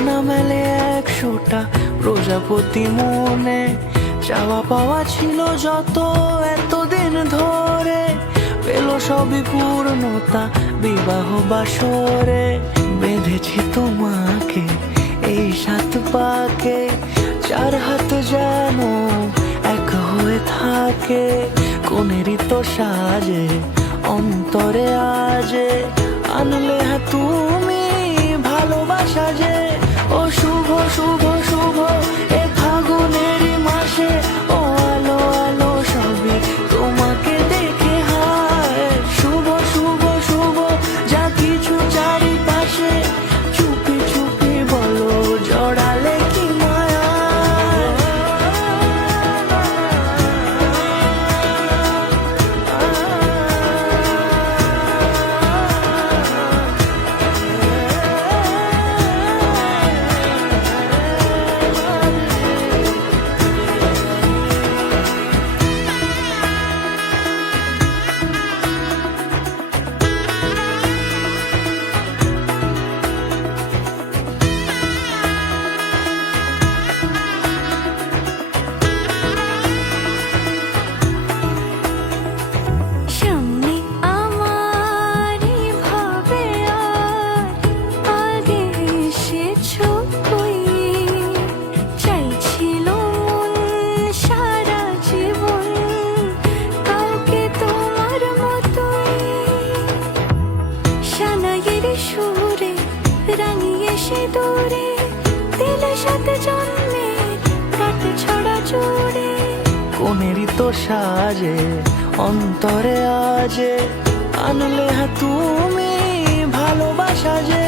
ডানা মেলে 100টা প্রজাপতি মনে, চাওয়া পাওয়া ছিল যত এতদিন ধরে, পেল সবই পূর্ণতা বিবাহ বাসরে। বেঁধেছি তোমাকে এই 7 পাকে, 4 হাত যেন এক হয়ে থাকে। কোনেরই তো সাজে অন্তরে আজে, আনলে তুমি ভালোবাসা যে। ও শুভ শুভ শুভ এ ফাগুনেরই মাসে, ও আলো আলো সবই তোমাকে দেখে হায়। শুভ শুভ শুভ যা কিছু চারিপাশে, চুপি চুপি বলো জড়ালে কি মায়া। দূরে দিলে সাথে জন্মে কাটে ছড়া জোরে। কোনেরই তো সাজে অন্তরে আজে, আনলে তুমি ভালোবাসা যে।